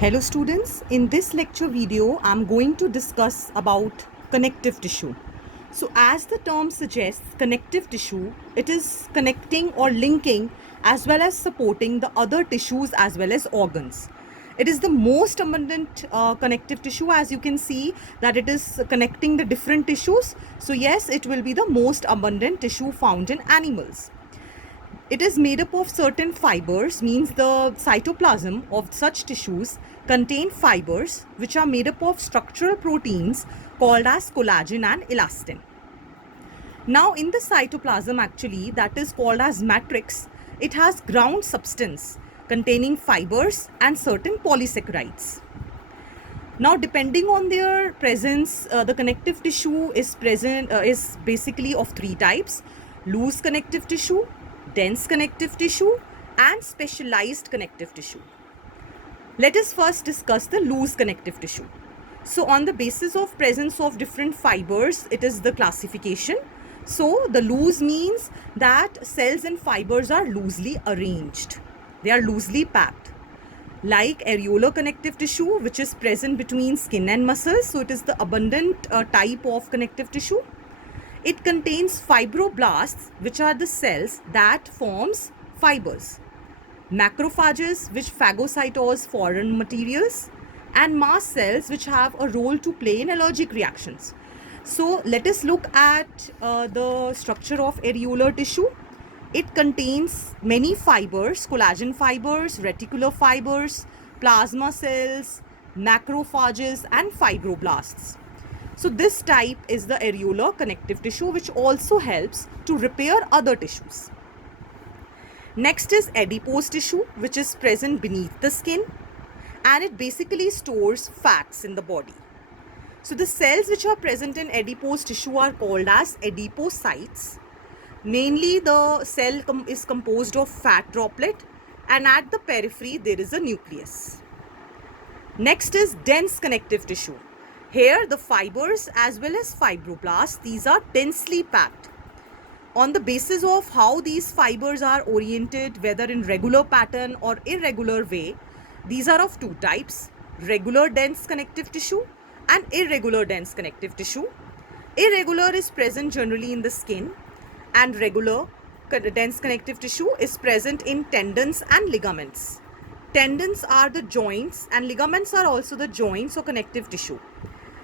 Hello students, in this lecture video I'm going to discuss about connective tissue. So as the term suggests, connective tissue, it is connecting or linking as well as supporting the other tissues as well as organs. It is the most abundant connective tissue, as you can see that it is connecting the different tissues. So yes, it will be the most abundant tissue found in animals. It is made up of certain fibers, means the cytoplasm of such tissues contain fibers which are made up of structural proteins called as collagen and elastin. Now in the cytoplasm actually, that is called as matrix, it has ground substance containing fibers and certain polysaccharides. Now depending on their presence, the connective tissue is basically of three types: loose connective tissue, dense connective tissue and specialized connective tissue. Let us first discuss the loose connective tissue. So on the basis of presence of different fibers, it is the classification. So the loose means that cells and fibers are loosely arranged. They are loosely packed. Like areolar connective tissue, which is present between skin and muscles. So it is the abundant type of connective tissue. It contains fibroblasts, which are the cells that forms fibers, macrophages, which phagocytose foreign materials, and mast cells, which have a role to play in allergic reactions. So let us look at the structure of areolar tissue. It contains many fibers: collagen fibers, reticular fibers, plasma cells, macrophages and fibroblasts. So this type is the areolar connective tissue, which also helps to repair other tissues. Next is adipose tissue, which is present beneath the skin, and it basically stores fats in the body. So the cells which are present in adipose tissue are called as adipocytes. Mainly the cell is composed of fat droplet, and at the periphery there is a nucleus. Next is dense connective tissue. Here the fibers as well as fibroblasts, these are densely packed. On the basis of how these fibers are oriented, whether in regular pattern or irregular way, these are of two types: regular dense connective tissue and irregular dense connective tissue. Irregular is present generally in the skin, and regular dense connective tissue is present in tendons and ligaments. Tendons are the joints and ligaments are also the joints or connective tissue.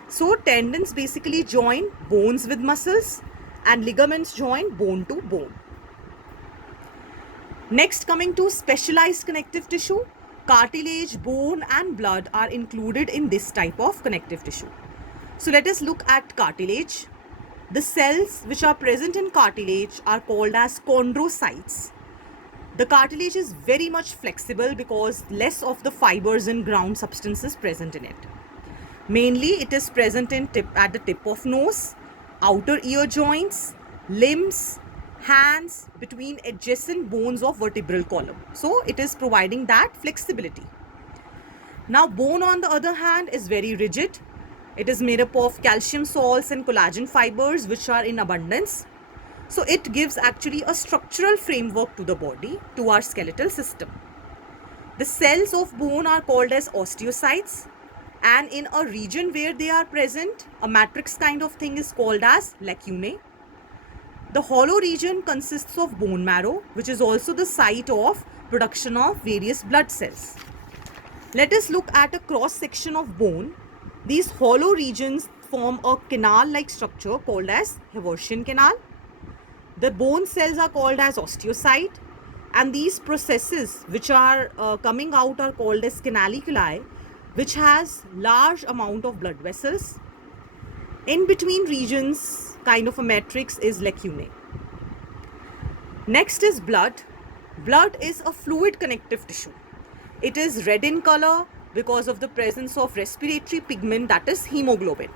So tendons basically join bones with muscles and ligaments join bone to bone. Next, coming to specialized connective tissue, cartilage, bone and blood are included in this type of connective tissue. So let us look at cartilage. The cells which are present in cartilage are called as chondrocytes. The cartilage is very much flexible because less of the fibers and ground substances present in it. Mainly it is present at the tip of nose, outer ear joints, limbs, hands, between adjacent bones of vertebral column. So it is providing that flexibility. Now bone, on the other hand, is very rigid. It is made up of calcium salts and collagen fibers which are in abundance. So it gives actually a structural framework to the body, to our skeletal system. The cells of bone are called as osteocytes, and in a region where they are present, a matrix kind of thing is called as lacunae. The hollow region consists of bone marrow, which is also the site of production of various blood cells. Let us look at a cross section of bone. These hollow regions form a canal-like structure called as Haversian canal. The bone cells are called as osteocyte, and these processes which are coming out are called as canaliculi, which has large amount of blood vessels. In between regions, kind of a matrix, is lacunae. Next is blood. Blood is a fluid connective tissue. It is red in color because of the presence of respiratory pigment, that is hemoglobin.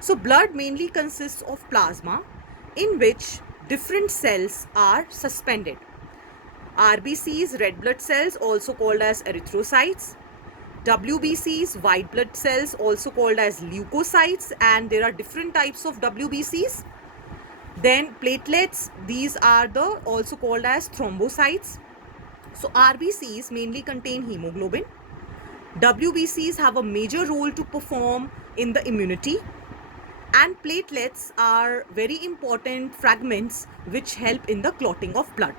So blood mainly consists of plasma in which different cells are suspended. RBCs, red blood cells, also called as erythrocytes. WBCs, white blood cells, also called as leukocytes, and there are different types of WBCs. Then platelets, these are also called as thrombocytes. So RBCs mainly contain hemoglobin. WBCs have a major role to perform in the immunity, and platelets are very important fragments which help in the clotting of blood.